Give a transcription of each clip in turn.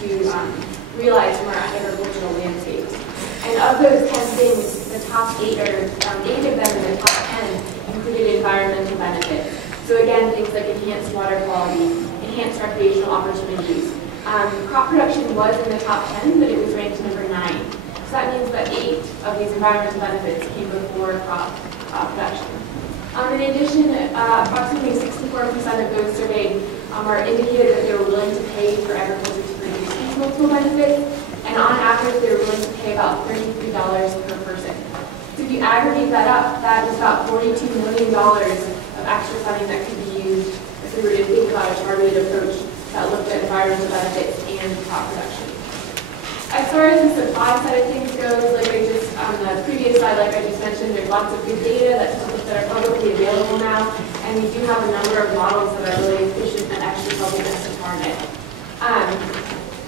to realize from our agricultural landscape. And of those 10 things, the top 8, or 8 of them in the top 10, included environmental benefits. So again, things like enhanced water quality, enhanced recreational opportunities. Crop production was in the top 10, but it was ranked number 9. So that means that 8 of these environmental benefits came before crop production. In addition, approximately 64% of those surveyed are indicated that they were willing to pay for agriculture to produce these multiple benefits, and on average, they were willing to pay about $33 per person. So if you aggregate that up, that is about $42 million of extra funding that could be used if we were to think about a targeted approach that looked at environmental benefits and crop production. As far as the supply side of things goes, like I just, on the previous slide, like I just mentioned, there's lots of good data that are publicly available now, and we do have a number of models that are really efficient at actually helping us to target.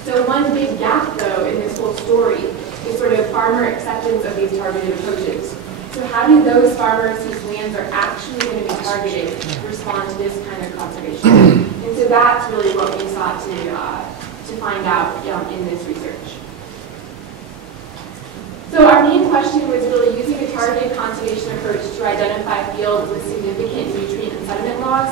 So one big gap, though, in this whole story is sort of farmer acceptance of these targeted approaches. So how do those farmers whose lands are actually going to be targeted respond to this kind of conservation? And so that's really what we sought to find out in this research. So our main question was really using a targeted conservation approach to identify fields with significant nutrient and sediment loss.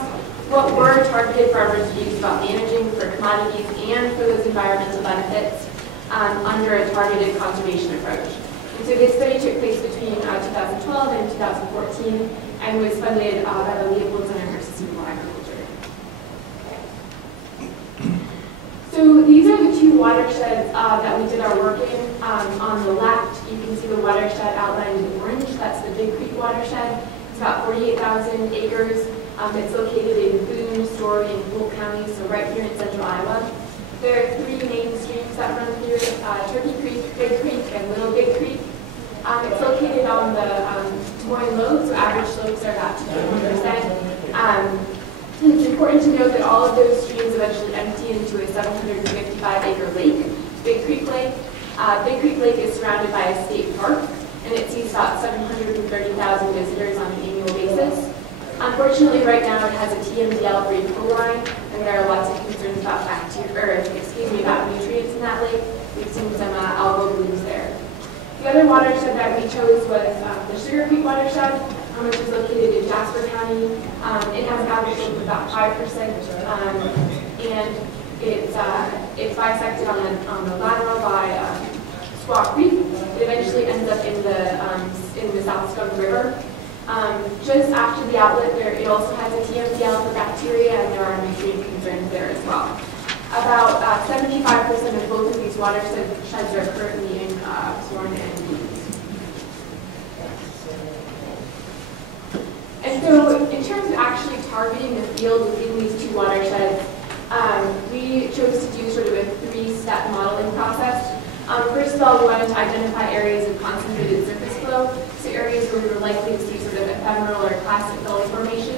What were targeted farmers' views about managing for commodities and for those environmental benefits under a targeted conservation approach? And so this study took place between 2012 and 2014 and was funded by the Leopold Center for Sustainable Agriculture. So these are the two watersheds that we did our work in. On the left, you can see the watershed outlined in orange. That's the Big Creek Watershed. It's about 48,000 acres. It's located in Boone, Story, and Polk counties, so right here in central Iowa. There are 3 main streams that run through it, Turkey Creek, Big Creek, and Little Big Creek. It's located on the Des Moines Lobe, so average slopes are about 2%. And it's important to note that all of those streams eventually empty into a 755-acre lake, Big Creek Lake. Big Creek Lake is surrounded by a state park, and it sees about 730,000 visitors on an annual basis. Unfortunately, right now it has a TMDL for E. coli, and there are lots of concerns about about nutrients in that lake. We've seen some algal blooms there. The other watershed that we chose was the Sugar Creek Watershed, which is located in Jasper County. It has an average slope of about 5%, and it's bisected on the lateral by Squaw Creek. It eventually ends up in the South Skunk River. Just after the outlet, it also has a TMDL for bacteria, and there are nutrient concerns there as well. About 75% of both of these watersheds are currently in corn and beans. And so in terms of actually targeting the field within these two watersheds, we chose to do sort of a 3-step modeling process. First of all, we wanted to identify areas of concentrated surface flow, so areas where we were likely to see sort of ephemeral or classic gully formation.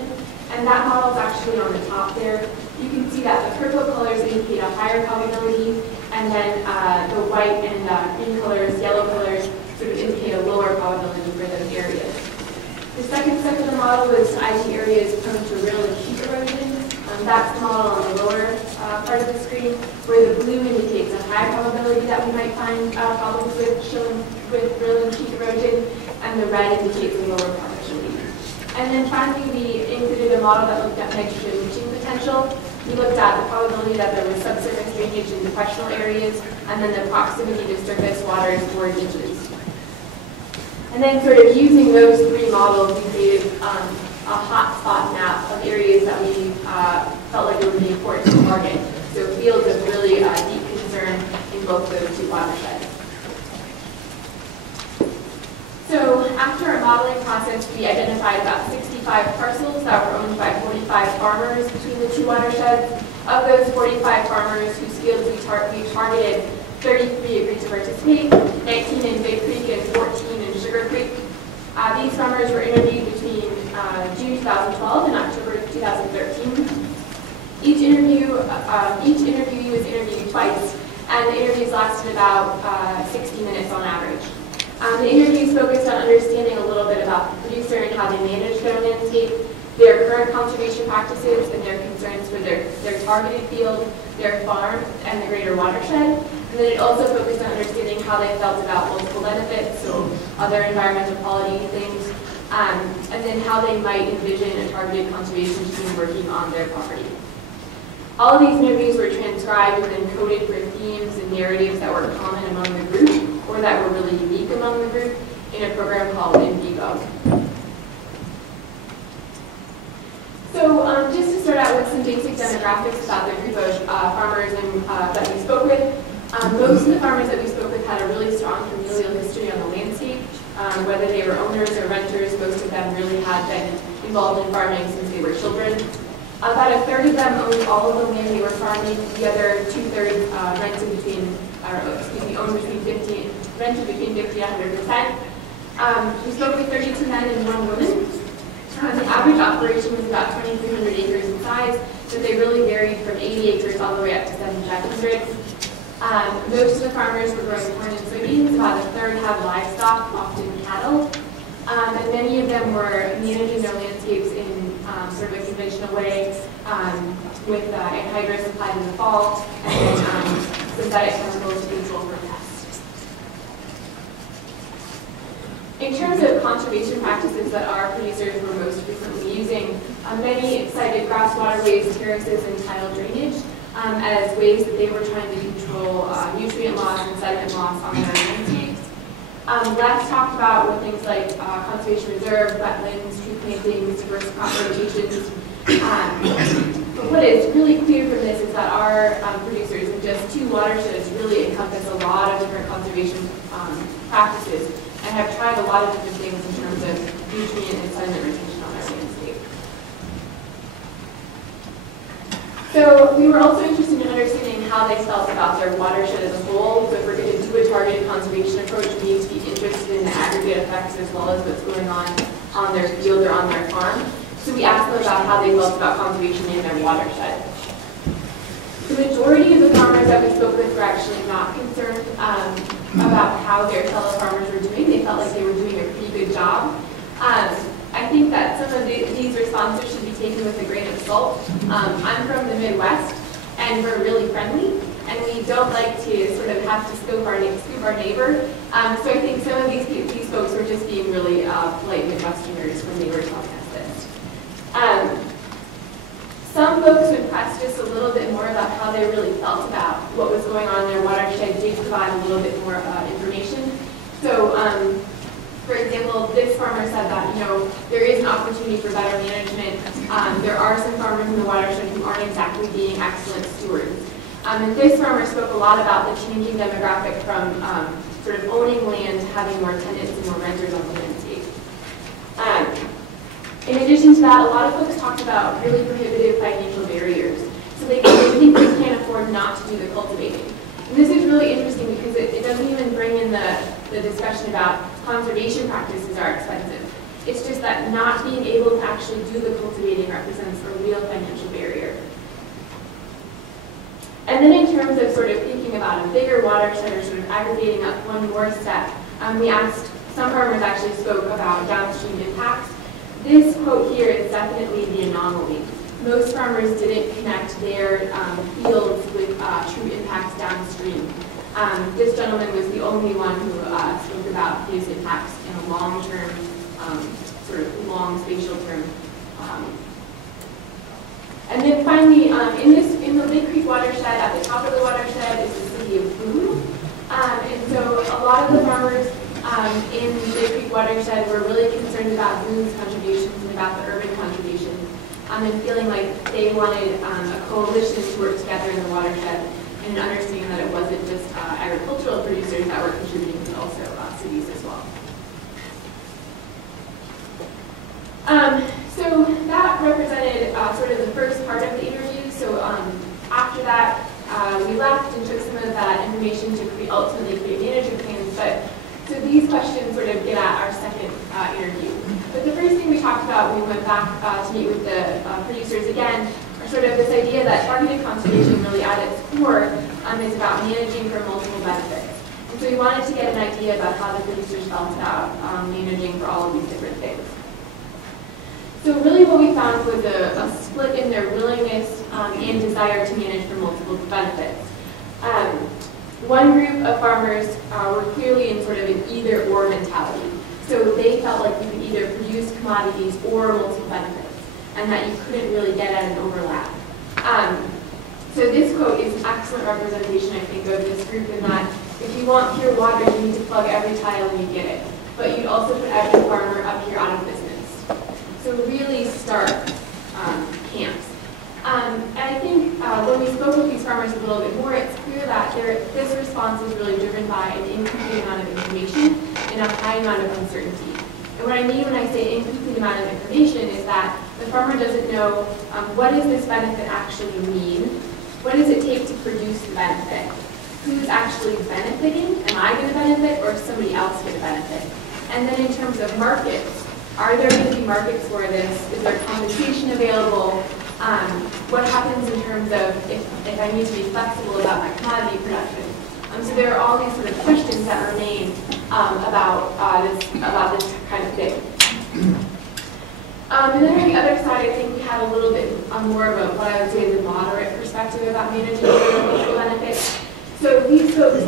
And that model is actually on the top there. You can see that the purple colors indicate a higher probability, and then the white and green colors, yellow colors, sort of indicate a lower probability for those areas. The second step of the model was to ID areas prone to rill and sheet erosion. That's the model on the lower part of the screen, where the blue indicates a high probability that we might find problems with rill and sheet erosion, and the red indicates a lower probability. And then finally, we included a model that looked at nitrogen leaching potential. We looked at the probability that there was subsurface drainage in depressional areas, and then the proximity to surface waters or ditches. And then sort of using those 3 models, we created a hotspot map of areas that we felt like it would be important to target. So fields of really deep concern in both those 2 watersheds. So after our modeling process, we identified about 65 parcels that were owned by 45 farmers between the 2 watersheds. Of those 45 farmers whose fields we targeted, 33 agreed to participate, 19 in Big Creek and 14 in Sugar Creek. These farmers were interviewed between June 2012 and October 2013. Each interviewee was interviewed twice, and the interviews lasted about 60 minutes on average. The interviews focused on understanding a little bit about the producer and how they manage their landscape. their current conservation practices and their concerns for their targeted field, their farm, and the greater watershed. And then it also focused on understanding how they felt about multiple benefits, so other environmental quality things, and then how they might envision a targeted conservation team working on their property. All of these interviews were transcribed and then coded for themes and narratives that were common among the group or that were really unique among the group in a program called In Vivo. So just to start out with some basic demographics about the group of farmers that we spoke with. Most of the farmers that we spoke with had a really strong familial history on the landscape. Whether they were owners or renters, most of them really had been involved in farming since they were children. About a third of them owned all of the land they were farming. The other 2/3 rented between 50 and 100%. We spoke with 32 men and 1 woman. The average operation was about 2,300 acres in size, but they really varied from 80 acres all the way up to 7,500. Most of the farmers were growing corn and soybeans. About a third had livestock, often cattle. And many of them were managing their landscapes in sort of a conventional way with anhydrous applied in the fall and then synthetic chemicals to control for pests. In terms of conservation practices that our producers were most frequently using, many cited grass waterways, terraces, and tidal drainage as ways that they were trying to control nutrient loss and sediment loss on their landscapes. Less talked about were things like conservation reserve, wetlands, tree plantings, diverse crop rotations. But what is really clear from this is that our producers in just 2 watersheds really encompass a lot of different conservation practices and have tried a lot of different things in terms of nutrient and sediment retention on their landscape. So we were also interested in understanding how they felt about their watershed as a whole. So if we're going to do a targeted conservation approach, we need to be interested in the aggregate effects as well as what's going on their field or on their farm. So we asked them about how they felt about conservation in their watershed. The majority of the farmers that we spoke with were actually not concerned about how their fellow farmers were doing. They felt like they were doing a pretty good job. I think that some of these responses should be taken with a grain of salt. I'm from the Midwest, and we're really friendly, and we don't like to sort of have to scoop our neighbor. So I think some of these folks were just being really polite Midwesterners when they were telling us this. Some folks who pressed us a little bit more about how they really felt about what was going on in their watershed did provide a little bit more information. So, for example, this farmer said that, there is an opportunity for better management. There are some farmers in the watershed who aren't exactly being excellent stewards. And this farmer spoke a lot about the changing demographic from sort of owning land to having more tenants and more renters on the landscape. In addition to that, a lot of folks talked about really prohibitive financial barriers. So they think they can't afford not to do the cultivating. And this is really interesting because it doesn't even bring in the discussion about conservation practices are expensive. It's just that not being able to actually do the cultivating represents a real financial barrier. And then in terms of sort of thinking about a bigger watershed or sort of aggregating up one more step, we asked, some farmers actually spoke about downstream impacts. This quote here is definitely the anomaly. Most farmers didn't connect their fields with true impacts downstream. This gentleman was the only one who spoke about his impacts in a long-term, sort of long spatial term. And then finally, in the Lake Creek watershed, at the top of the watershed is the city of Boone. And so a lot of the farmers in the Lake Creek watershed were really concerned about Boone's contributions and about the urban contributions, and feeling like they wanted a coalition to work together in the watershed and understanding that it wasn't just agricultural producers that were contributing, but also cities as well. So that represented sort of the first part of the interview. So after that, we left and took some of that information to ultimately create management plans. But so these questions sort of get at our second interview. But the first thing we talked about when we went back to meet with the producers again are sort of this idea that targeted conservation really at its core is about managing for multiple benefits. And so we wanted to get an idea about how the producers felt about managing for all of these different things. So really what we found was a split in their willingness and desire to manage for multiple benefits. One group of farmers were clearly in sort of an either-or mentality. So they felt like you could either produce commodities or multiple benefits, and that you couldn't really get at an overlap. So this quote is an excellent representation, I think, of this group in that if you want pure water, you need to plug every tile and you get it. But you'd also put every farmer up here out of business. So really stark camps. And I think when we spoke with these farmers a little bit more, it's clear that this response is really driven by an incomplete amount of information and a high amount of uncertainty. And what I mean when I say incomplete amount of information is that the farmer doesn't know what does this benefit actually mean, what does it take to produce the benefit, who's actually benefiting, am I going to benefit or is somebody else going to benefit? And then in terms of markets, are there going to be markets for this? Is there compensation available? What happens in terms of if I need to be flexible about my commodity production? So there are all these sort of questions that remain about this kind of thing. And then on the other side, I think we had a little bit more of a, what I would say is a moderate perspective about managing social benefits. So these folks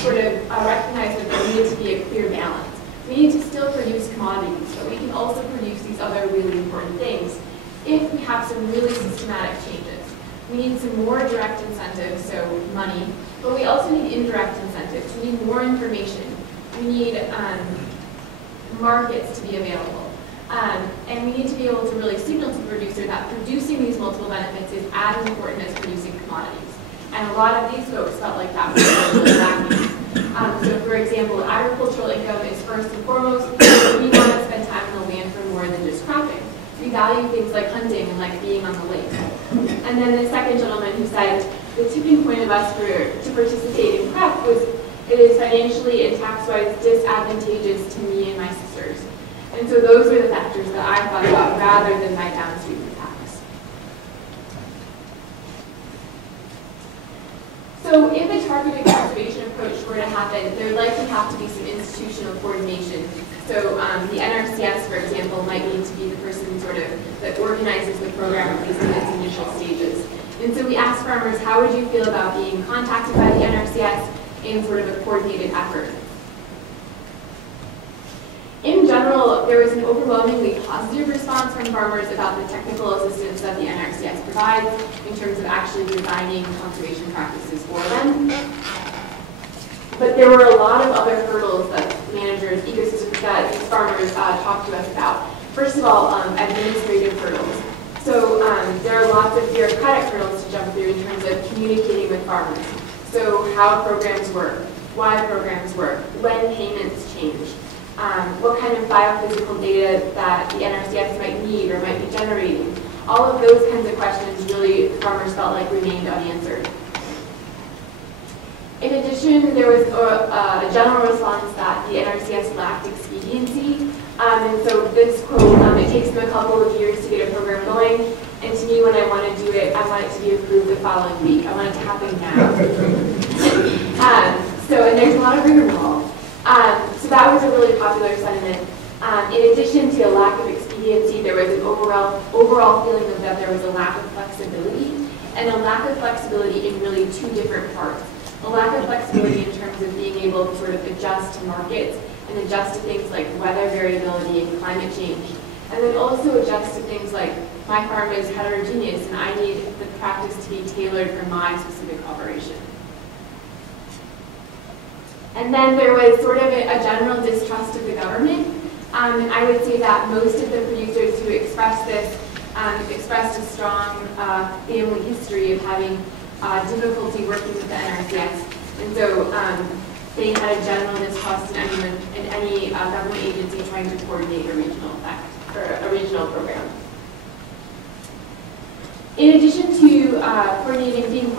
sort of recognize that there needs to be a clear balance. We need to still produce commodities, but we can also produce these other really important things if we have some really systematic changes. We need some more direct incentives, so money, but we also need indirect incentives. We need more information. We need markets to be available. And we need to be able to really signal to the producer that producing these multiple benefits is as important as producing commodities. And a lot of these folks felt like that was really lacking. So for example, agricultural income is first and foremost. We want to spend time on the land for more than just cropping. We value things like hunting and like being on the lake. And then the second gentleman who said the tipping point of us to participate in prep was it is financially and tax-wise disadvantageous to me and my sisters. And so those were the factors that I thought about rather than my downstream impacts. So if a targeted conservation approach were to happen, there would likely have to be some institutional coordination. So the NRCS, for example, might need to be the person sort of that organizes the program, at least in its initial stages. And so we asked farmers, how would you feel about being contacted by the NRCS in sort of a coordinated effort? In general, there was an overwhelmingly positive response from farmers about the technical assistance that the NRCS provides in terms of actually designing conservation practices for them. But there were a lot of other hurdles that managers, ecosystems, that these farmers talked to us about. First of all, administrative hurdles. So there are lots of bureaucratic hurdles to jump through in terms of communicating with farmers. So how programs work, why programs work, when payments change. What kind of biophysical data that the NRCS might need or might be generating. All of those kinds of questions really farmers felt like remained unanswered. In addition, there was a general response that the NRCS lacked expediency. And so this quote, it takes them a couple of years to get a program going. And to me, when I want to do it, I want it to be approved the following week. I want it to happen now. And there's a lot of rigmarole. So that was a really popular sentiment. In addition to a lack of expediency, there was an overall feeling of that there was a lack of flexibility, and a lack of flexibility in really two different parts. A lack of flexibility in terms of being able to sort of adjust to markets and adjust to things like weather variability and climate change. And then also adjust to things like my farm is heterogeneous and I need the practice to be tailored for my specific operation. And then there was sort of a general distrust of the government. And I would say that most of the producers who expressed this expressed a strong family history of having difficulty working with the NRCS. And so they had a general distrust in any government agency trying to coordinate a regional effect or a regional program. In addition to coordinating a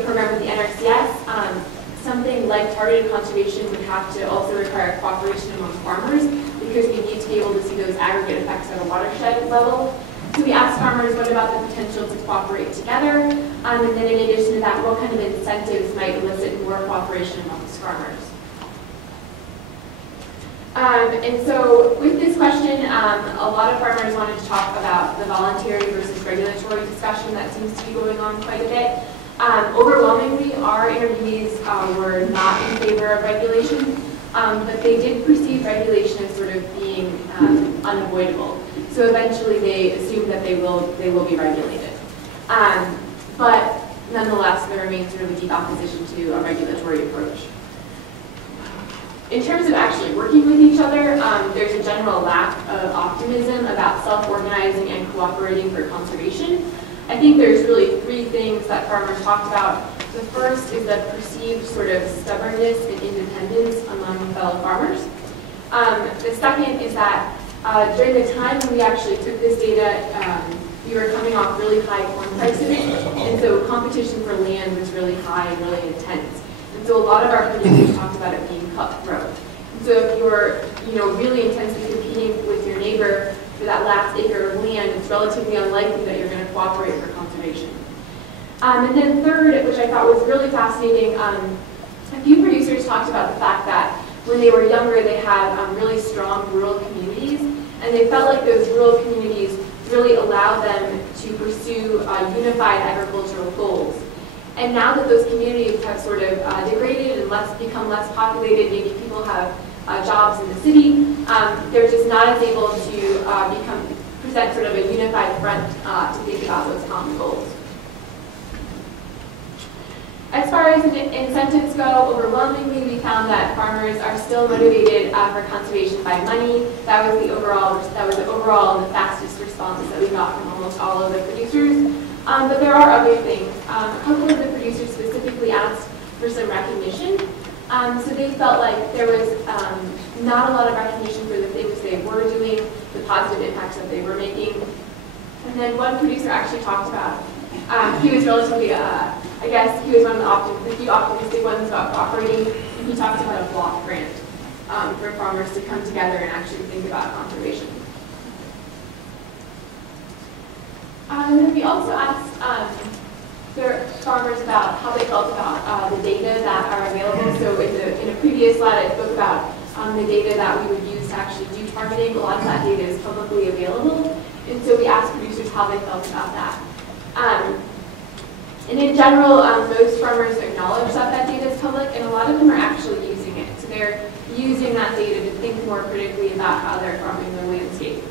program with the NRCS, something like targeted conservation would have to also require cooperation among farmers because we need to be able to see those aggregate effects at a watershed level. So we asked farmers, what about the potential to cooperate together? And then in addition to that, what kind of incentives might elicit more cooperation amongst farmers? And so with this question, a lot of farmers wanted to talk about the voluntary versus regulatory discussion that seems to be going on quite a bit. Overwhelmingly, our interviewees were not in favor of regulation, but they did perceive regulation as sort of being unavoidable. So eventually they assume that they will be regulated. But nonetheless, there remains sort of a deep opposition to a regulatory approach. In terms of actually working with each other, there's a general lack of optimism about self-organizing and cooperating for conservation. I think there's really three things that farmers talked about. The first is the perceived sort of stubbornness and independence among fellow farmers. The second is that during the time when we actually took this data, we were coming off really high corn prices, and so competition for land was really high and really intense. And so a lot of our producers talked about it being cutthroat. And so if you're really intensely competing with your neighbor for that last acre of land, it's relatively unlikely that you're going to cooperate for conservation. And then third, which I thought was really fascinating, a few producers talked about the fact that when they were younger, they had really strong rural communities, and they felt like those rural communities really allowed them to pursue unified agricultural goals. And now that those communities have sort of degraded and become less populated, maybe people have jobs in the city, they're just not as able to present sort of a unified front to think about those common goals. As far as incentives go, overwhelmingly we found that farmers are still motivated for conservation by money. That was the overall and the fastest response that we got from almost all of the producers. But there are other things. A couple of the producers specifically asked for some recognition. So they felt like there was not a lot of recognition for the things they were doing, the positive impacts that they were making. And then one producer actually talked about, he was relatively, I guess he was one of the few optimistic ones about cooperating, and he talked about a block grant for farmers to come together and actually think about conservation. And then we also asked their farmers about how they felt about the data that are available. So in a previous slide, I spoke about the data that we would use to actually do targeting. A lot of that data is publicly available, and so we asked producers how they felt about that. And in general, most farmers acknowledge that that data is public, and a lot of them are actually using it. So they're using that data to think more critically about how they're farming their landscape.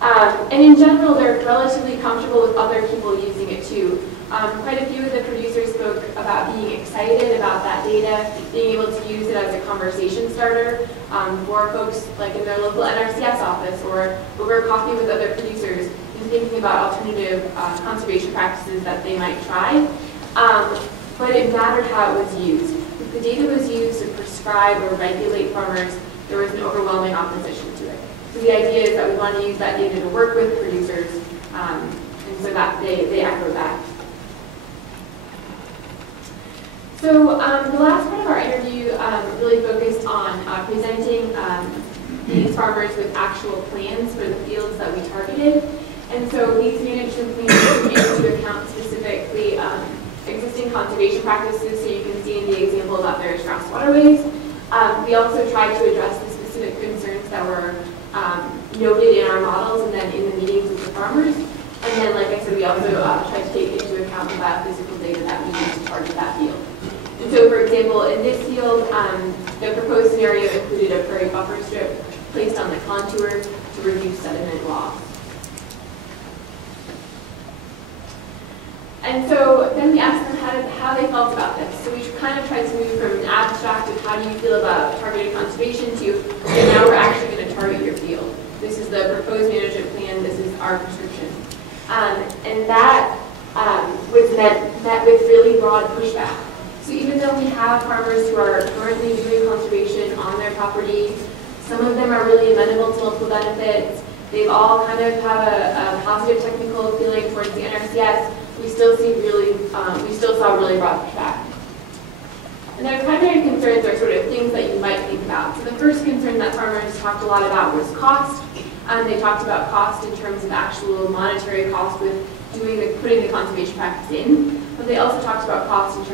And in general, they're relatively comfortable with other people using it too. Quite a few of the producers spoke about being excited about that data, being able to use it as a conversation starter for folks like in their local NRCS office or over coffee with other producers and thinking about alternative conservation practices that they might try. But it mattered how it was used. If the data was used to prescribe or regulate farmers, there was an overwhelming opposition to it. So the idea is that we want to use that data to work with producers, and so that they echo that. So the last part of our interview really focused on presenting these farmers with actual plans for the fields that we targeted. And so these management plans took into account specifically existing conservation practices, so you can see in the example about their stressed waterways. We also tried to address the specific concerns that were noted in our models and then in the meetings with the farmers. And then, like I said, we also tried to take into account the biophysical data that we used to target that field. And so, for example, in this field, the proposed scenario included a prairie buffer strip placed on the contour to reduce sediment loss. And so then we asked them how they felt about this. So we kind of tried to move from an abstract of how do you feel about targeted conservation to, okay, now we're actually going to target your field. This is the proposed management plan, this is our prescription. And that was met with really broad pushback. So even though we have farmers who are currently doing conservation on their property, some of them are really amenable to local benefits, they've all kind of have a positive technical feeling towards the NRCS, we still saw really broad pushback. And their primary concerns are sort of things that you might think about. So the first concern that farmers talked a lot about was cost. They talked about cost in terms of actual monetary cost with putting the conservation practice in. But they also talked about cost in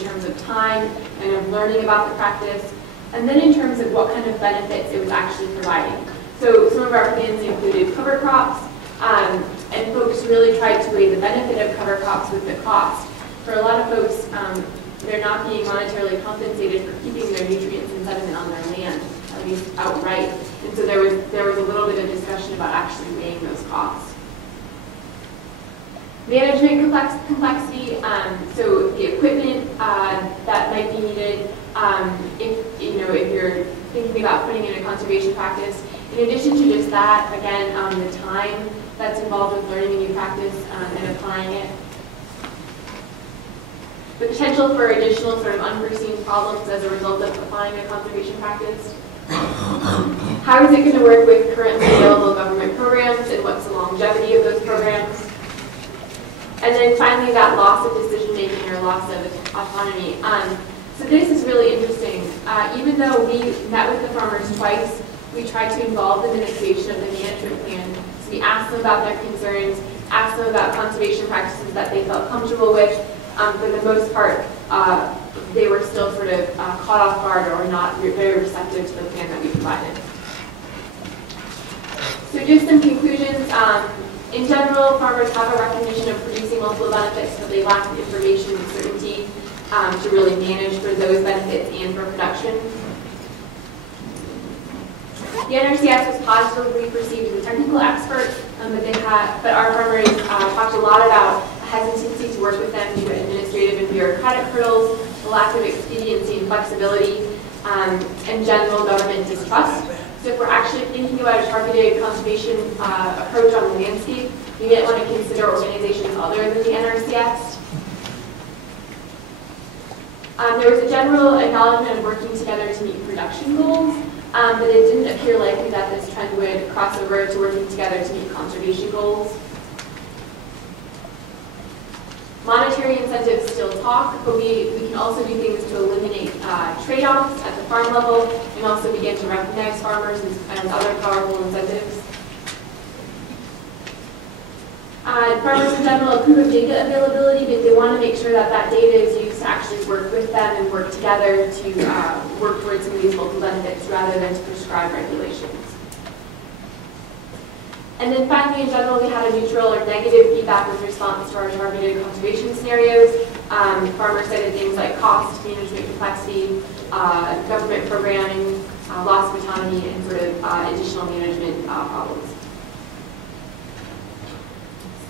terms of time and of learning about the practice, And then in terms of what kind of benefits it was actually providing. So some of our plans included cover crops, and folks really tried to weigh the benefit of cover crops with the cost. For a lot of folks, they're not being monetarily compensated for keeping their nutrients and sediment on their land, at least outright. And so there was a little bit of discussion about actually weighing those costs. Management complexity, so the equipment that might be needed if you're thinking about putting in a conservation practice. In addition to just that, again, the time that's involved with learning a new practice and applying it. The potential for additional sort of unforeseen problems as a result of applying a conservation practice. How is it going to work with currently available government programs, and what's the longevity of those programs? And then finally, that loss of decision-making or loss of autonomy. So this is really interesting. Even though we met with the farmers twice, we tried to involve them in the creation of the management plan. So we asked them about their concerns, asked them about conservation practices that they felt comfortable with. For the most part, they were still sort of caught off guard or not very receptive to the plan that we provided. So just some conclusions. In general, farmers have a recognition of producing multiple benefits, but they lack the information and certainty to really manage for those benefits and for production. The NRCS was positively perceived as a technical expert, but our farmers talked a lot about hesitancy to work with them due to administrative and bureaucratic hurdles, the lack of expediency and flexibility, and general government distrust. So if we're actually thinking about a targeted conservation approach on the landscape, we might want to consider organizations other than the NRCS. There was a general acknowledgement of working together to meet production goals, but it didn't appear likely that this trend would cross over to working together to meet conservation goals. Monetary incentives still talk, but we can also do things to eliminate trade-offs at the farm level and also begin to recognize farmers as other powerful incentives. Farmers in general approve of data availability, but they want to make sure that that data is used to actually work with them and work together to work towards some of these multiple benefits rather than to prescribe regulations. And then finally, in general, we had a neutral or negative feedback with response to our targeted conservation scenarios. Farmers cited things like cost, management complexity, government programming, loss of autonomy, and sort of additional management problems.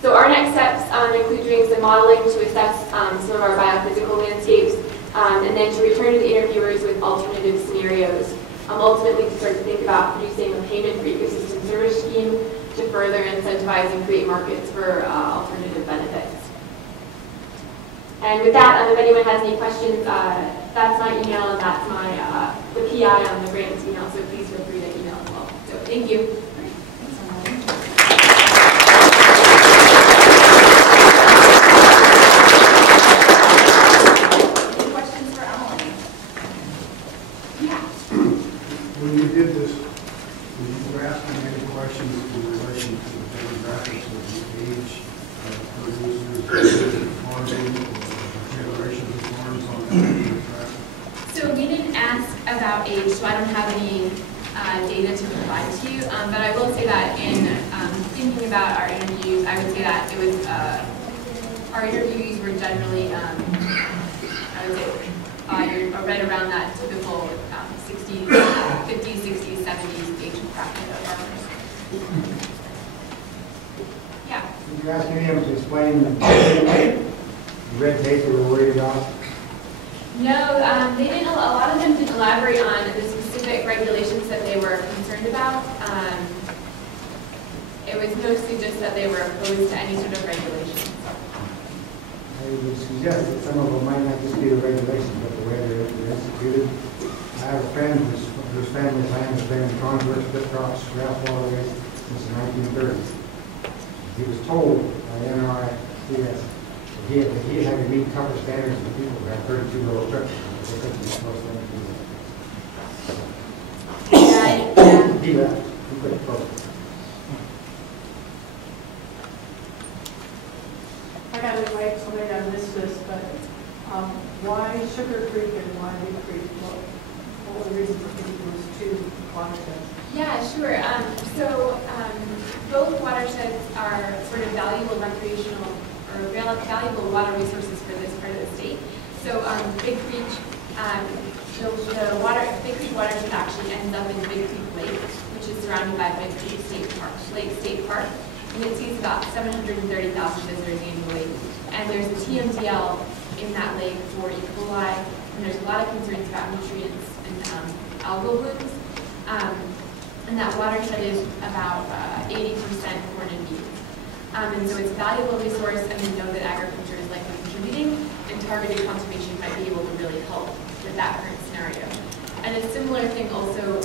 So our next steps include doing some modeling to assess some of our biophysical landscapes, and then to return to the interviewers with alternative scenarios. Ultimately, to start to think about producing a payment for ecosystem service scheme to further incentivize and create markets for alternative benefits. And with that, if anyone has any questions, that's my email and that's my the PI on the grants email, so please feel free to email as well. So thank you. Any questions for Emily? Yeah. When you did this, were you asking any questions in relation to the demographics of the age of producers, farming, or generation of farms on that? So we didn't ask about age, so I don't have any data to provide to you. But I will say that in thinking about our interviews, I would say that it was our interviews were generally, I would say, you're right around that typical 60s, 50s, 60s, 70s age bracket of farmers. Yeah. Did you ask any of them to explain the red tape they were worried about? No, they didn't. A lot of them didn't elaborate on the specific regulations that they were concerned about. It was mostly just that they were opposed to any sort of regulations. I would suggest that some of them might not just be the regulations, but the way they're instituted. I have a friend whose family's land has been in converse, split crops, grass waterways since the 1930s. He was told by the NRCS that he had to meet tougher standards than people who had 32-row structures. They couldn't be close to them. Yeah. He left. He couldn't close. I got to wait, so maybe I missed this, but why Sugar Creek and why Big Creek? what the reason for picking those two watersheds? Yeah, sure. Both watersheds are sort of valuable recreational or valuable water resources for this part of the state. So Big Creek, Big Creek watershed actually ends up in Big Creek Lake, which is surrounded by Big Creek State Park, and it sees about 730,000 visitors annually. And there's a TMDL in that lake for E. coli, and there's a lot of concerns about nutrients and algal blooms. And that watershed is about 80% corn and beans. And so it's a valuable resource, and we know that agriculture is likely contributing, and targeted conservation might be able to really help with that current scenario. And a similar thing also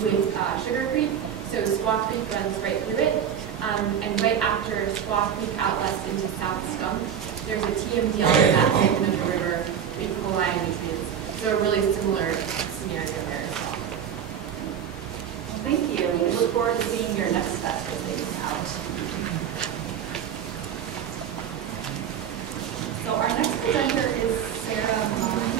with Sugar Creek. So Squaw Creek runs right through it, and right after Squaw Creek outlets into South Skunk, there's a TMDL in that segment of the river, E. coli and nutrients. So a really similar scenario there as well. Thank you. We look forward to seeing your next steps as they come out. So our next presenter is Sarah Monahan.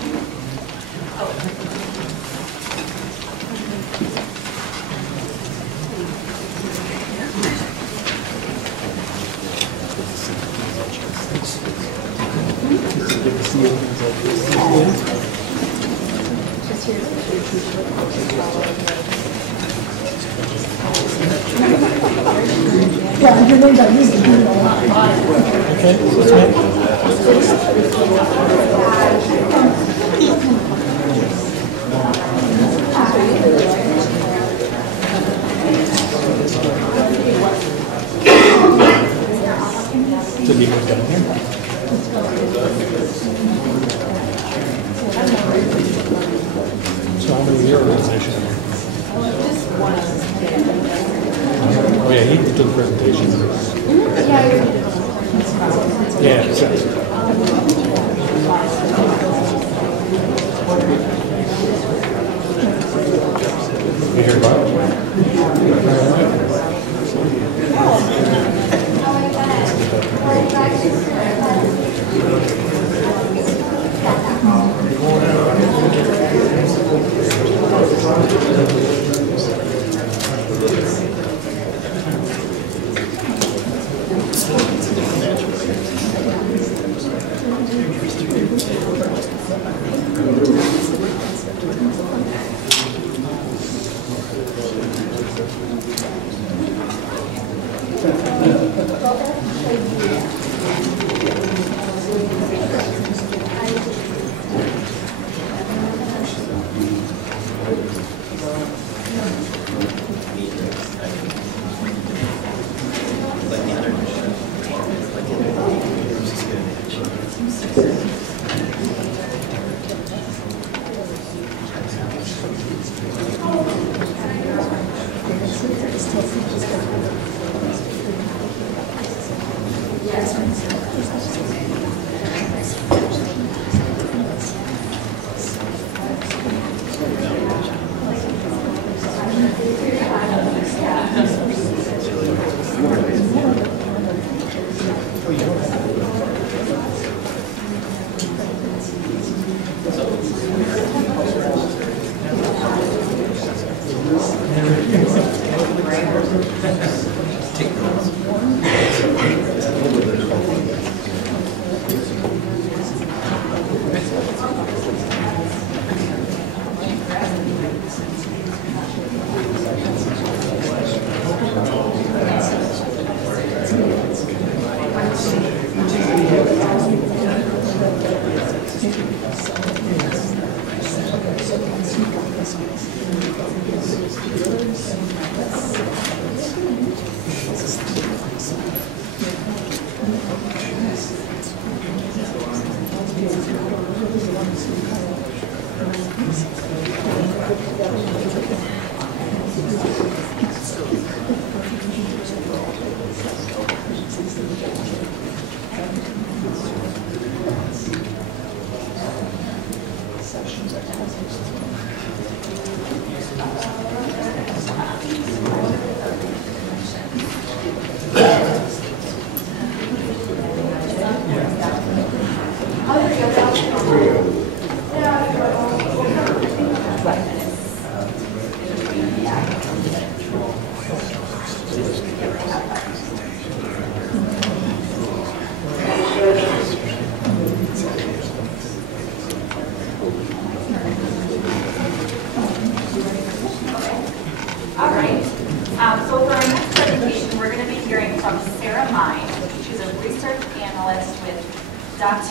Yeah, your names are used to do it a lot. Okay. So do you move down here? So how many year organization? Oh yeah, he did the presentation. Yeah, you hear about it?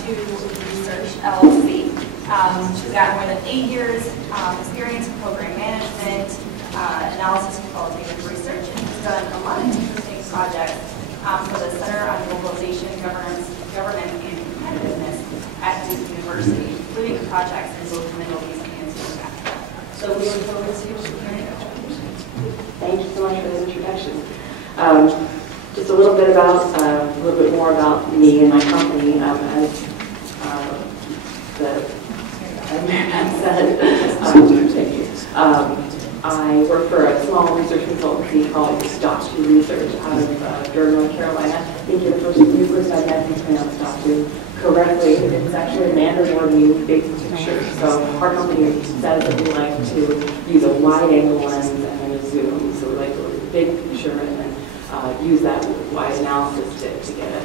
Research, LLC. She's got more than 8 years experience in program management, analysis and qualitative research, and has done a lot of interesting projects for the Center on Globalization, Governance, and Competitiveness at Duke University, including projects in both the Middle East and South Africa. So we look forward to hearing your contributions. Thank you so much for the introduction. Just a little bit more about me and my company. As the man said, thank you. I work for a small research consultancy called Dr. Research out of Durham, North Carolina. I think you're the first I've met who pronounced Dr. correctly. It's actually a Mandarin word meaning big picture. So our company says that we like to use a wide angle lens and then a zoom. So we like to look at the big picture and then use that wide analysis to get a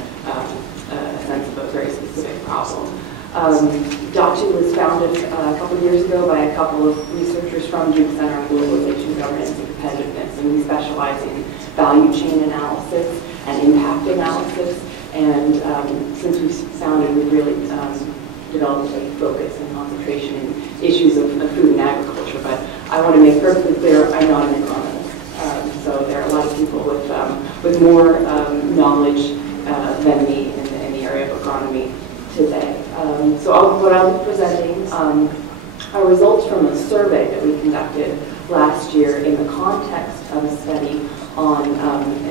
sense of a very specific problem. DOCTU was founded a couple of years ago by a couple of researchers from Duke Center on Globalization, Governance, and Competitiveness, and we specialize in value chain analysis and impact analysis. And since we founded, we've really developed a focus and concentration in issues of food and agriculture. But I want to make perfectly clear, I'm not an economist. So there are a lot of people with more knowledge than me in the area of economy today. What I'll be presenting are results from a survey that we conducted last year in the context of a study on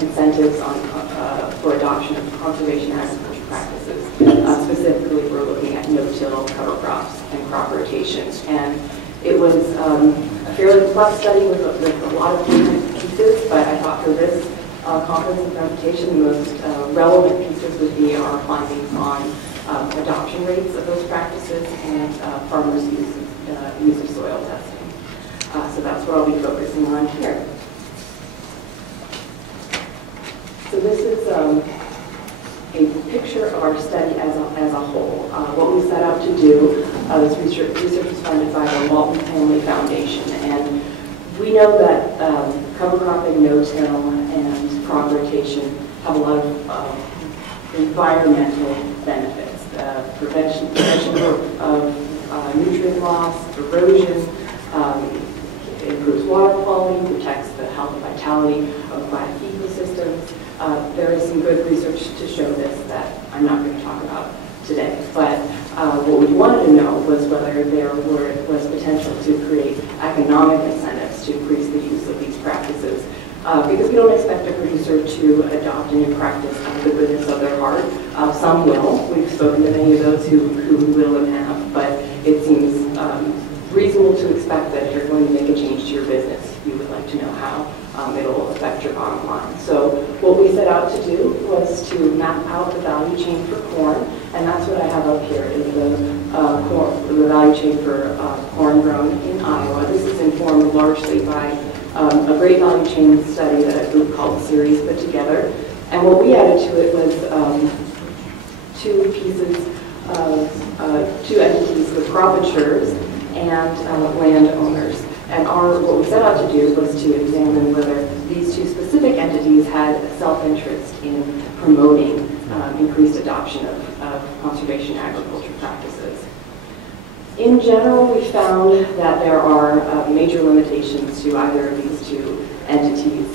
incentives for adoption of conservation agriculture practices. Specifically, we're looking at no-till, cover crops, and crop rotation. And it was a fairly complex study with a lot of different pieces, but I thought for this conference and presentation, the most relevant pieces would be our findings on adoption rates of those practices and farmers' use of soil testing. So that's what I'll be focusing on here. So this is a picture of our study as a whole. What we set out to do, this research was funded by the Walton Family Foundation, and we know that cover cropping, no-till, and crop rotation have a lot of environmental benefits. Prevention of nutrient loss, erosion, improves water quality, protects the health and vitality of aquatic ecosystems. There is some good research to show this that I'm not going to talk about today. But what we wanted to know was whether there was potential to create economic incentives to increase the use of these practices. Because we don't expect a producer to adopt a new practice out of the goodness of their heart. Some will. We've spoken to many of those who will and have, but it seems reasonable to expect that if you're going to make a change to your business, you would like to know how it'll affect your bottom line. So what we set out to do was to map out the value chain for corn, and that's what I have up here, is the value chain for corn grown in Iowa. This is informed largely by a great value chain study that a group called Series put together. And what we added to it was two entities, the crop insurers and landowners. And what we set out to do was to examine whether these two specific entities had a self-interest in promoting increased adoption of conservation agriculture practices. In general, we found that there are major limitations to either of these two entities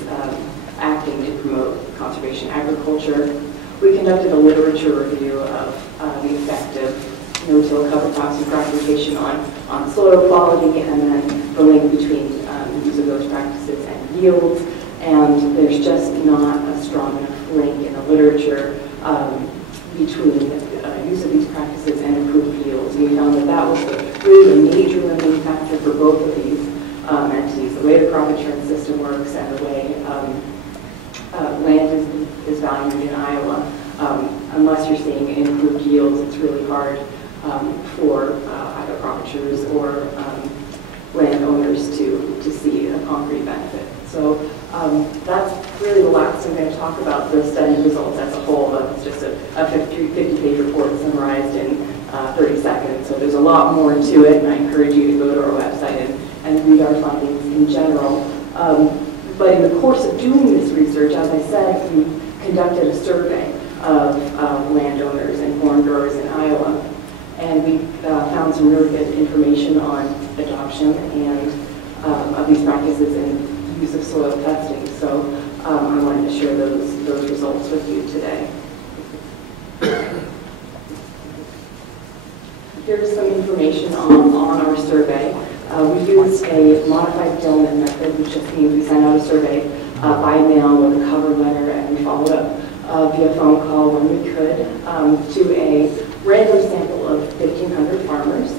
acting to promote conservation agriculture. We conducted a literature review of the effect of no-till cover crops and crop rotation on soil quality, and then the link between use of those practices and yields. And there's just not a strong enough link in the literature between use of these practices and improved yields. And we found that that was really a major limiting factor for both of these entities, the way the crop insurance system works and the way land is valued in Iowa. Unless you're seeing improved yields, it's really hard for either crop insurers or landowners to see a concrete benefit. So that's really the last I'm going to talk about the study results as a whole. It's just a 50-page report summarized in 30 seconds. So there's a lot more to it, and I encourage you to go to our website and read our findings in general. But in the course of doing this research, as I said, we conducted a survey of landowners and corn growers in Iowa. And we found some really good information on adoption and of these practices and use of soil testing. So I wanted to share those results with you today. Here's some information on our survey. We used a modified Zimmerman method, which just means we sent out a survey by mail with a cover letter, and we followed up via phone call when we could to a random sample of 1,500 farmers.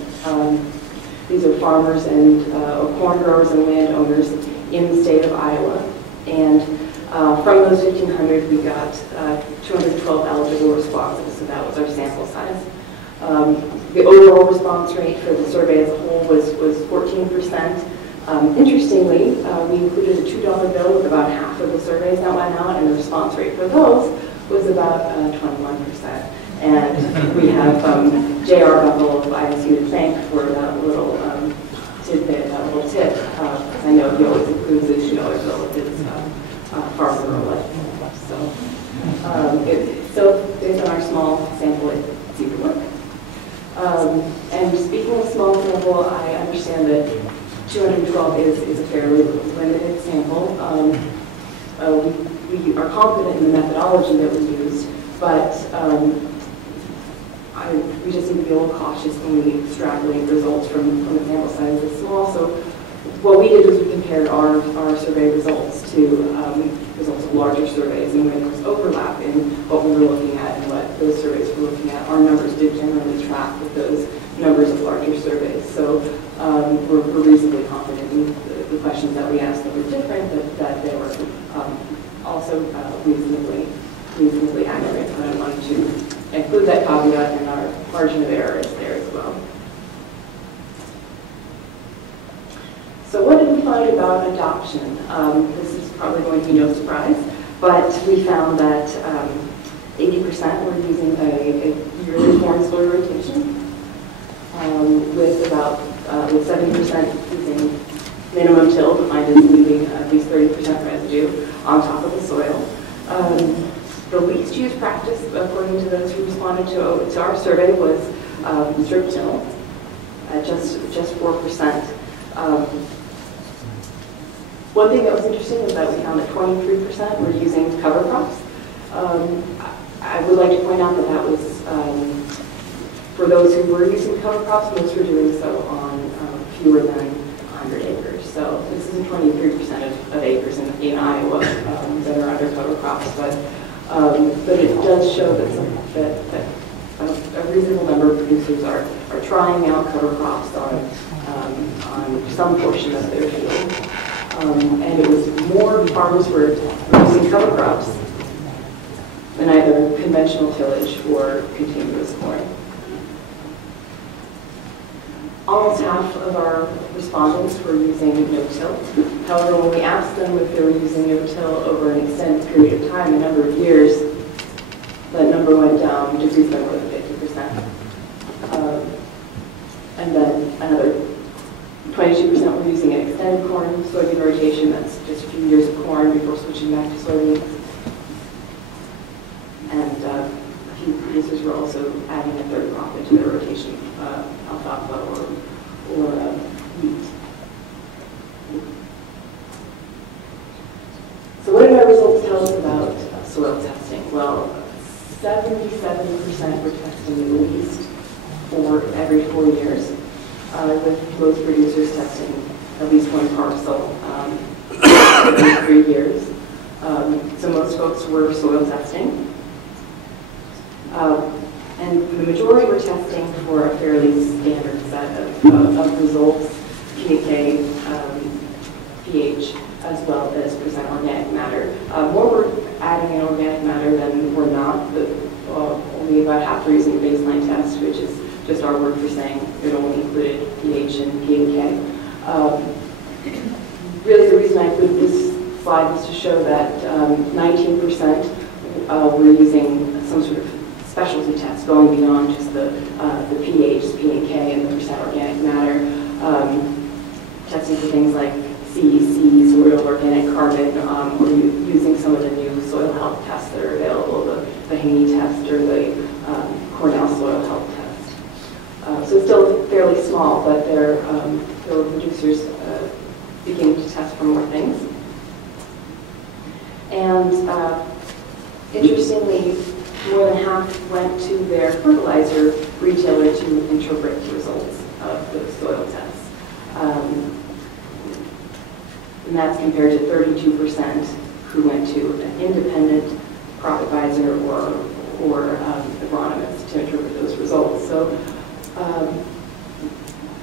These are farmers and corn growers and landowners in the state of Iowa. And from those 1,500, we got 212 eligible responses, so that was our sample size. The overall response rate for the survey as a whole was 14%. Interestingly, we included a $2 bill with about half of the surveys that went out, and the response rate for those was about 21%. And we have J.R. Buckle of ISU to thank for that little tidbit, that little tip. I know he always includes a $2 bill with his farm rural life. So based on our small sample, it seemed to work. And speaking of small sample, I understand that 212 is a fairly limited sample. We are confident in the methodology that we used, but we just need to be a little cautious when we extrapolate results from a sample size this small. So what we did is we compared our survey results to results of larger surveys, and when there was overlap in what we were looking at and what those surveys were looking at, our numbers did generally track with those numbers of larger surveys. So we're reasonably confident in the questions that we asked that were different, that they were also reasonably accurate. But I wanted to include that caveat, and our margin of error is there as well. So what did we find about adoption? This is probably going to be no surprise, but we found that 80% were using a yearly corn soil rotation, with 70% using minimum till, defined as leaving at least 30% residue on top of the soil. The least used practice, according to those who responded to our survey, was strip till, at just 4%. One thing that was interesting is that we found that 23% were using cover crops. I would like to point out that was, for those who were using cover crops, most were doing so on fewer than 100 acres. So this isn't 23% of acres in Iowa that are under cover crops, but it does show that a reasonable number of producers are trying out cover crops on some portion of their field. And it was more farmers were using cover crops than either conventional tillage or continuous corn. Almost half of our respondents were using no-till. However, when we asked them if they were using no-till over an extended period of time, a number of years, that number went down just more than 50%. And then another 22% were using an extended corn soybean rotation. That's just a few years of corn before switching back to soybeans. And a few producers were also adding a third crop into their rotation, alfalfa or wheat. So what did our results tell us about soil testing? Well, 77% were testing at least every 4 years, with most producers testing at least one parcel every 3 years. So most folks were soil testing. And the majority were testing for a fairly standard set of results, pK, pH, as well as percent organic matter. More were adding in organic matter than were not, but only about half were using a baseline test, which is just our word for saying it only included pH and P&K. Really, the reason I included this slide is to show that 19% were using some sort of specialty test going beyond just the pH, P&K, and the percent organic matter, testing for things like CEC, soil organic carbon, or using some of the new soil health tests that are available, the Haney test or the Cornell soil health test. So still fairly small, but there were producers beginning to test for more things. And interestingly, more than half went to their fertilizer retailer to interpret the results of the soil tests. And that's compared to 32% who went to an independent crop advisor or agronomist to interpret those results. So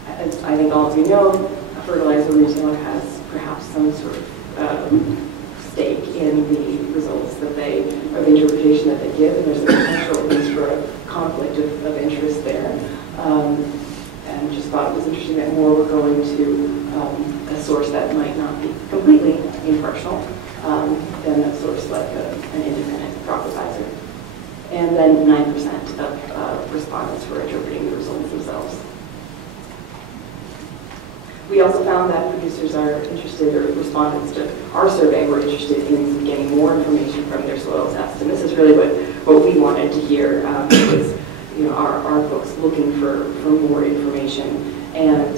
as I think all of you know, a fertilizer retailer has perhaps some sort of stake in the results that they, or the interpretation that they give, and there's a potential at least for a conflict of interest there. And just thought it was interesting that more were going to a source that might not be completely impartial than a source like an independent crop advisor. And then 9% of respondents were interpreting the results themselves. We also found that producers are interested, or respondents to our survey were interested in getting more information from their soil test. And this is really what we wanted to hear, because our folks looking for more information. And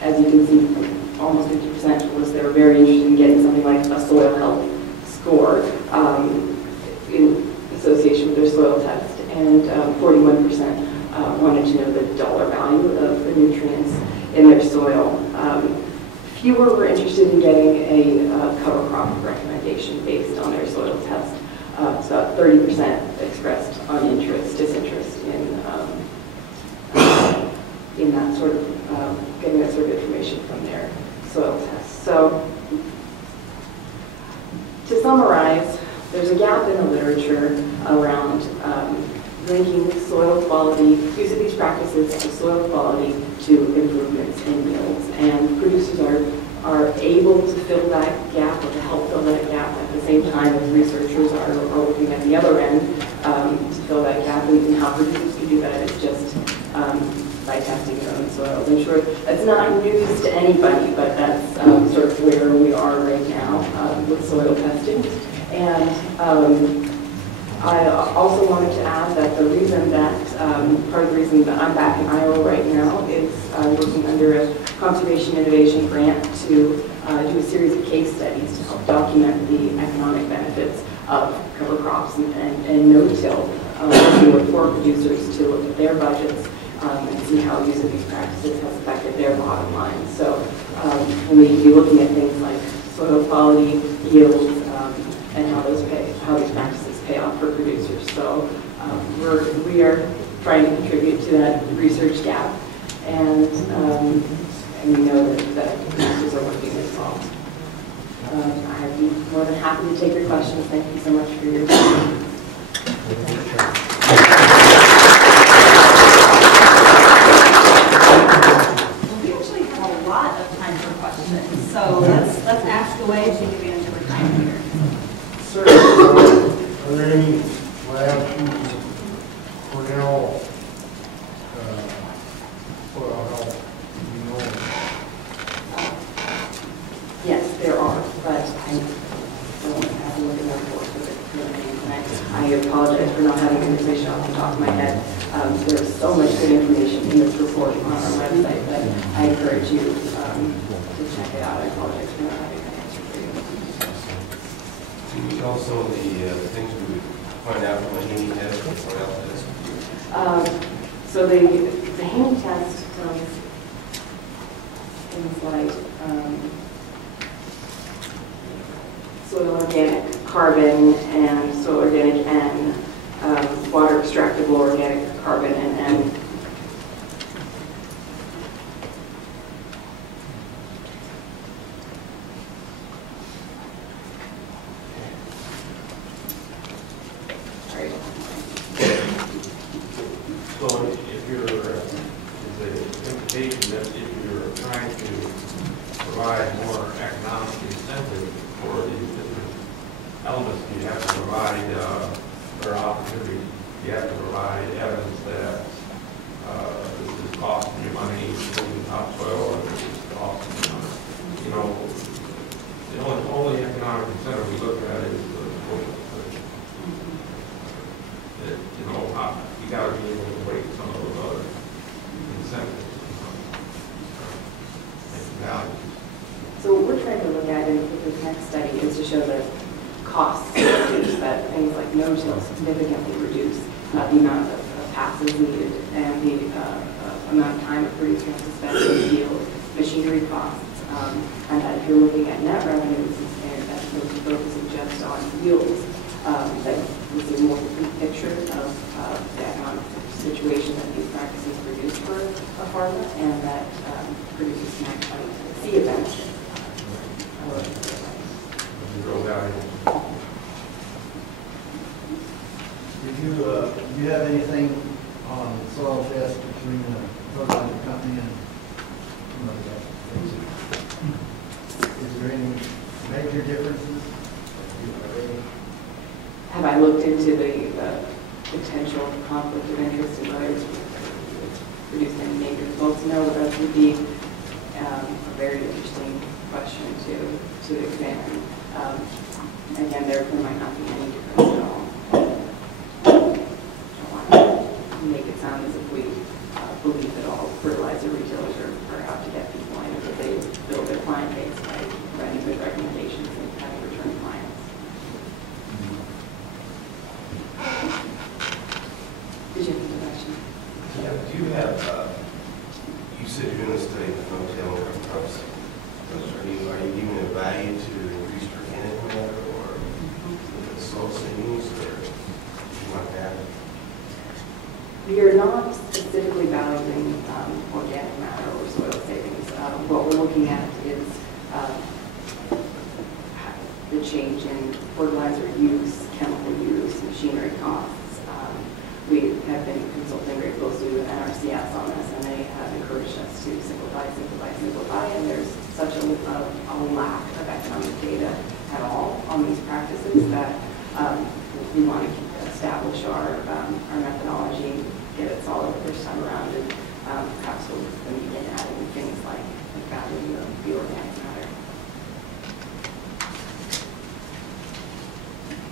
as you can see, almost 50% told us they were very interested in getting something like a soil health score in association with their soil test. And 41% wanted to know the dollar value of the nutrients in their soil. Fewer were interested in getting a cover crop recommendation based on their soil test. So about 30% expressed disinterest in that sort of getting that sort of information from their soil tests. So to summarize, there's a gap in the literature around linking soil quality, use of these practices to soil quality to improvements in yields. And producers are able to fill that gap, or to help fill that gap, at the same time as researchers are looking at the other end to fill that gap. And how producers can do that is just by testing their own soils. I'm sure that's not news to anybody, but that's sort of where we are right now with soil testing. And I also wanted to add that the reason that, part of the reason that I'm back in Iowa right now is working under a conservation innovation grant to do a series of case studies to help document the economic benefits of cover crops and no-till, working with poor producers to look at their budgets and see how use of these practices has affected their bottom line. So we'll be looking at things like soil quality, yields, and how these practices pay off for producers. So we are trying to contribute to that research gap, and we know that producers are working as well. I'd be more than happy to take your questions. Thank you so much for your time. We actually have a lot of time for questions, so let's ask away to give advantage of our time here. Sir, are there any labs using Cornell soil health? Yes, there are, but I don't have to look at that report for the names. I apologize for not having the information off the top of my head. There's so much good information in this report on our website that I encourage you to check it out. I apologize for not having that answer for you. Also, the things we would find out from a Haney test or soil test? So the Haney test does things like soil organic carbon and soil organic N, water extractable organic carbon and N. So if you're, is the implication that if you're trying to provide more economic incentive for these different elements, you have to provide, or opportunity, you have to provide evidence that this is costing you money, moving topsoil, or this is costing you money. You know, the only economic incentive we look at is the you know, you got to be able to weight some of those other next study is to show that costs reduce, that things like no-till significantly reduce the amount of passes needed and the amount of time a producer has to spend in the field, machinery costs, and that if you're looking at net revenues and as opposed to focusing just on yields, that we see a more complete picture of the economic situation that these practices produce for a farmer, and that producers can actually see a benefit. Real value. Did you have anything on soil test between the fertilizer company and somebody else? Is there any major differences? Have I looked into the potential conflict of interest and whether it's produced any major results? No, that would be a very interesting question to examine. Again, there might not be any difference at all. I don't want to make it sound as if we believe that all fertilizer retailers are out to get people. I know that they build their client base by writing good recommendations and having return clients. Did you have a question? Yeah, do you have, you said you're going to study the no-till crops. Are you giving a value to increase organic matter or the soil savings or something like that? We are not specifically valuing organic matter or soil savings. What we're looking at is the change in fertilizer use, chemical use, machinery costs. We have been consulting very closely with NRCS on this, and they have encouraged us to simplify, and there's such a lack of economic data at all on these practices that we want to establish our methodology, get it solid the first time around, and perhaps we'll begin adding things like value of the organic matter.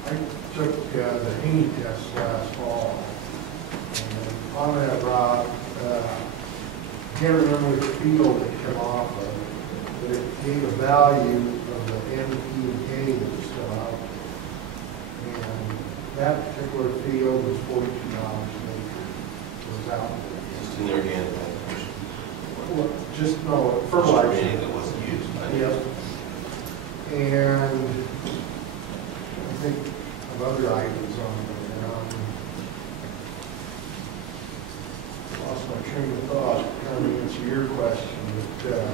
I took the Haney test last fall, and on that rock, can't remember which field it came off of, but it gave a value of the N, P, and K that was still out. And that particular field was $42 an acre. Was out there. Just in the organic application? Well, just, no, fertilizer. Organic that wasn't used. Yes. And I think of other items on there. Lost my train of thought, trying to answer your question, but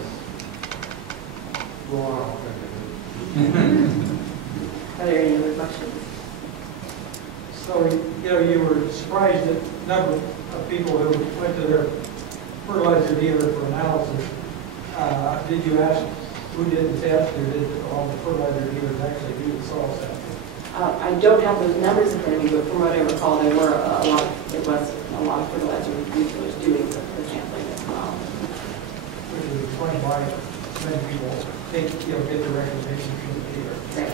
go on, I'll think of it. Are there any other questions? So, you were surprised at the number of people who went to their fertilizer dealer for analysis. Did you ask who did the test, or did all the fertilizer dealers actually do the soil sample? I don't have those numbers in front of me, but from what I recall, there were a lot of fertilizer retailers doing the sampling as well. Which is explained why many people get the recommendation from the dealer. Right.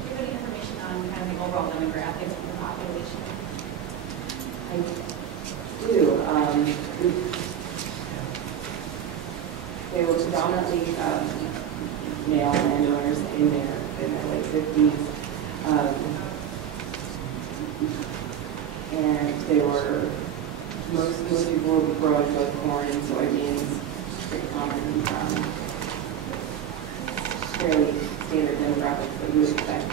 Do you have any information on kind of the overall demographics of the population? I do. They were predominantly male landowners in their late 50s. And they were, most people were growing both corn and soybeans, pretty common, fairly standard demographics that you would expect.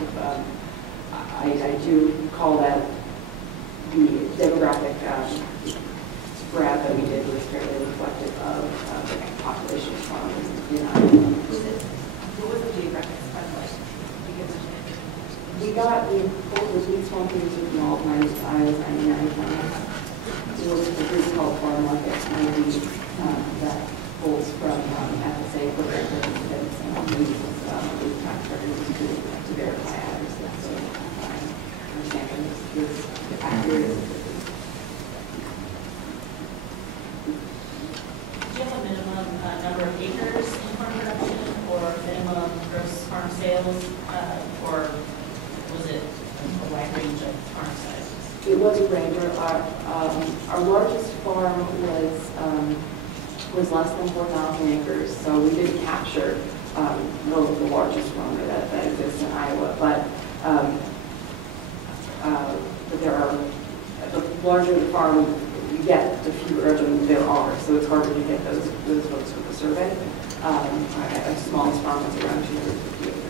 I do call that the demographic graph that we did was fairly reflective of the population of farmers in Iowa. What was the geographic population? We pulled the Sweet Swamp producers from all kinds of Iowa's 99 counties. It was a group called Farm Market 90 that pulls from FSA program participants and uses tax records to verify addresses. So understanding is accurate. Do you have a minimum number of acres in farm production or minimum gross farm sales, or was it a wide range of farm sizes? It was a range. Our largest farm was less than 4,000 acres, so we didn't capture the largest farmer that exists in Iowa. But there are, the larger the farm you get, the fewer of them there are, so it's harder to get those folks with the survey. Our smallest farm was around 250 acres.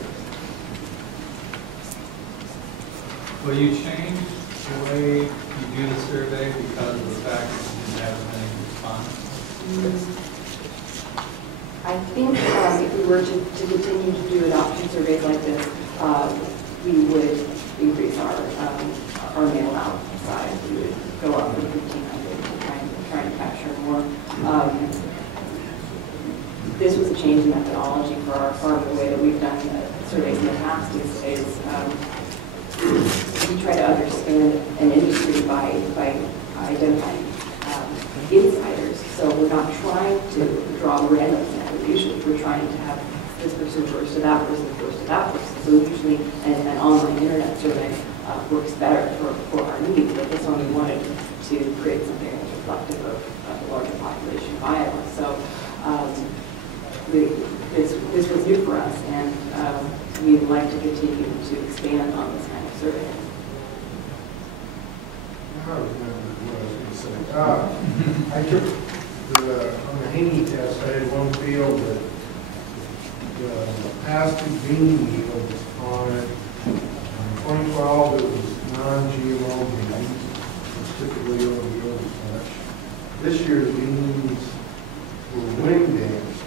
Will you change the way you do the survey because of the fact that you didn't have as many responses? I think if we were to continue to do adoption surveys like this, we would increase our mail out size. We would go up from 1,500 to trying to capture more. This was a change in methodology for our farm. The way that we've done surveys in the past is we try to understand an industry by identifying insiders. So we're not trying to draw a random sample. Usually we're trying to have this person first to that person first to that person. So usually an online internet survey works better for our needs, but this one we wanted to create something that's reflective of the larger population of Iowa. So this was new for us, and we'd like to continue to expand on this kind of survey. I remember what I was going to say. I took on the Haney test, I had one field that the pasture bean yield on it. In 2012, it was non-GMO beans, which typically don't yield as much. This year's beans were wind damaged.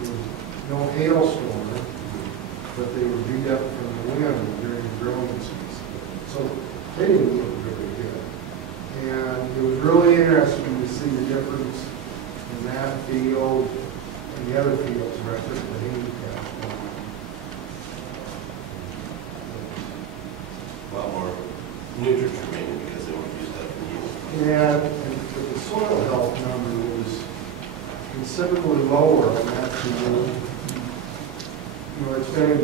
There was no hailstorm, but they were beat up from the wind during the growing season. So they didn't look really good. And it was really interesting to see the difference in that field and the other fields where I took the handicap. A lot more nutrients remaining because they weren't used up in yield. And the soil health number was considerably lower on that field. You know, it's been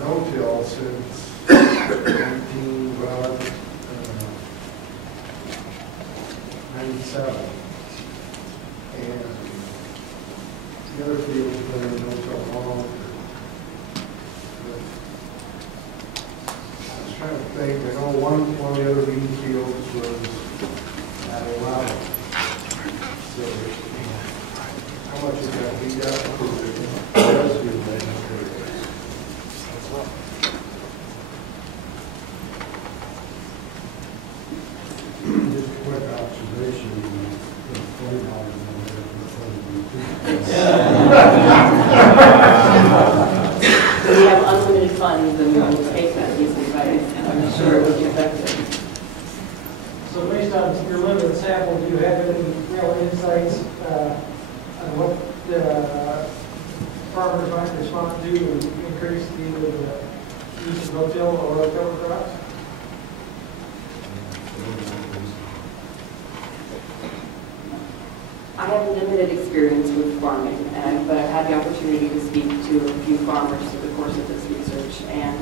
no-till since 97. And the other fields have been no-till longer. I was trying to think, I know one of the other bean fields was at 11. So, how much is that beat up? Just a quick observation, $40 We have unlimited funds and we will take that easily, but I'm sure it would be effective. So based on your limited sample, do you have any real insights on what farmers might respond to increase either the use of no-till or cover crops? I have limited experience with farming, but I've had the opportunity to speak to a few farmers through the course of this research, and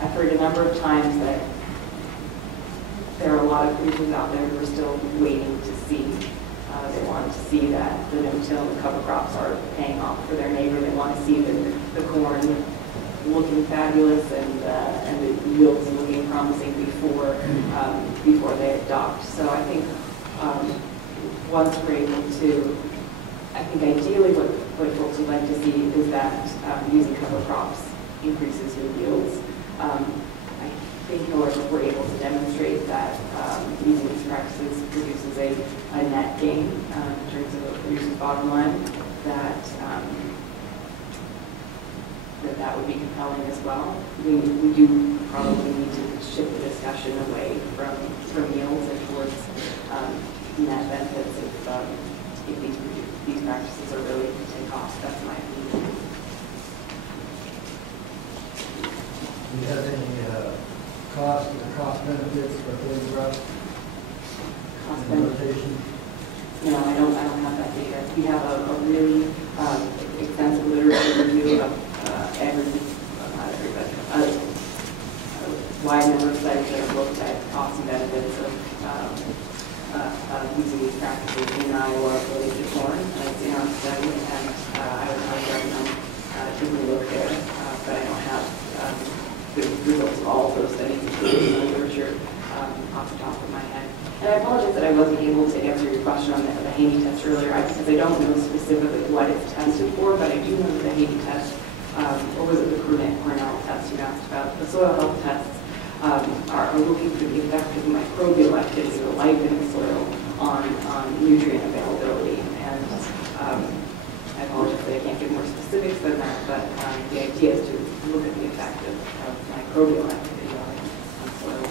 I've heard a number of times that there are a lot of producers out there who are still waiting to see. They want to see that the no-till and cover crops are paying off for their neighbor. They want to see the corn looking fabulous and the yields looking promising before they adopt. So I think once we're able to, I think ideally what folks would like to see is that using cover crops increases your yields. I think, however, if we're able to demonstrate that using these practices produces a net gain in terms of the producer's bottom line, that would be compelling as well. We do probably need to shift the discussion away from yields and towards net benefits if these practices are really to take off. That's my opinion. Do you have any cost benefits for things about Cost benefits? No, I don't have that data. We have a really extensive literature review of wide number of sites that have looked at costs and benefits of using these practices in Iowa related to corn. It's in our study, and I would highly recommend taking a look there, but I don't have the results of all of those studies including the literature off the top of my head. And I apologize that I wasn't able to answer your question on the Haney test earlier, because I don't know specifically what it's tested for, but I do know that the Haney test, or was it the Cornell test you asked about, the soil health tests are looking for the effect of microbial activity, the life in the soil, on nutrient availability. And I apologize that I can't give more specifics than that, but the idea is to look at the effect of microbial activity on soil.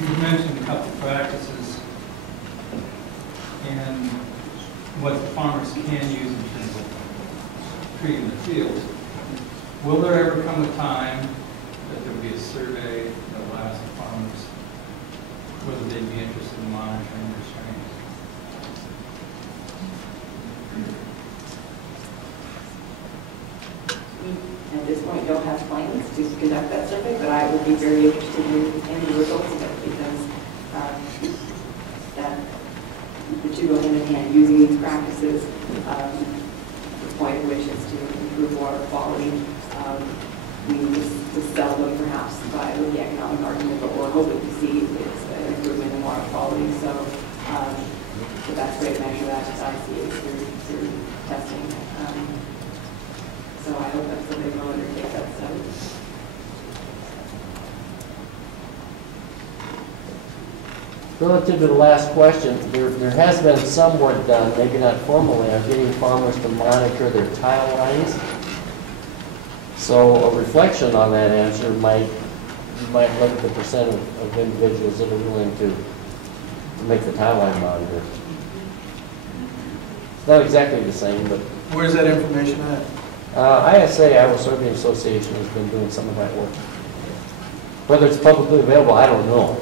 You mentioned a couple of practices and what the farmers can use in terms of treating the fields. Will there ever come a time that there will be a survey that will ask the farmers whether they'd be interested in monitoring their strains? We, at this point, don't have plans to conduct that survey, but I would be very interested in the results of it, because that the two go hand in hand, using these practices, the point at which is to improve water quality. We just sell them perhaps by the economic argument, but we're hoping to see is an improvement in water quality. So the best way to measure that, as I see, is through testing. So I hope that somebody will undertake that study. Relative to the last question, there has been some work done, maybe not formally, on getting farmers to monitor their tile lines. So a reflection on that answer might look at the percent of individuals that are willing to make the tile line monitor. It's not exactly the same, but Where's that information at? ISA, Iowa Soybean Association, has been doing some of that work. Whether it's publicly available, I don't know.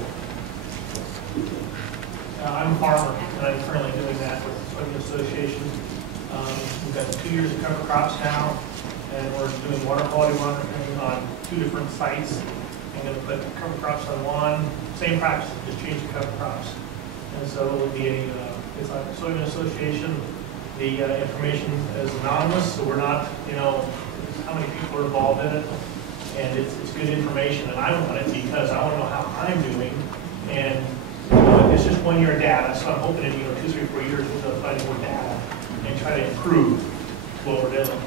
I'm a farmer, and I'm currently doing that with the Soybean Association. We've got 2 years of cover crops now, and we're doing water quality monitoring on 2 different sites. I'm going to put cover crops on one, same practice, just change the cover crops. And so it will be it's like a Soybean Association. The information is anonymous, so we're not, how many people are involved in it, and it's good information. And I want it because I want to know how I'm doing, and it's just 1 year data, so I'm hoping in 2, 3, 4 years we'll find more data and try to improve what we're doing.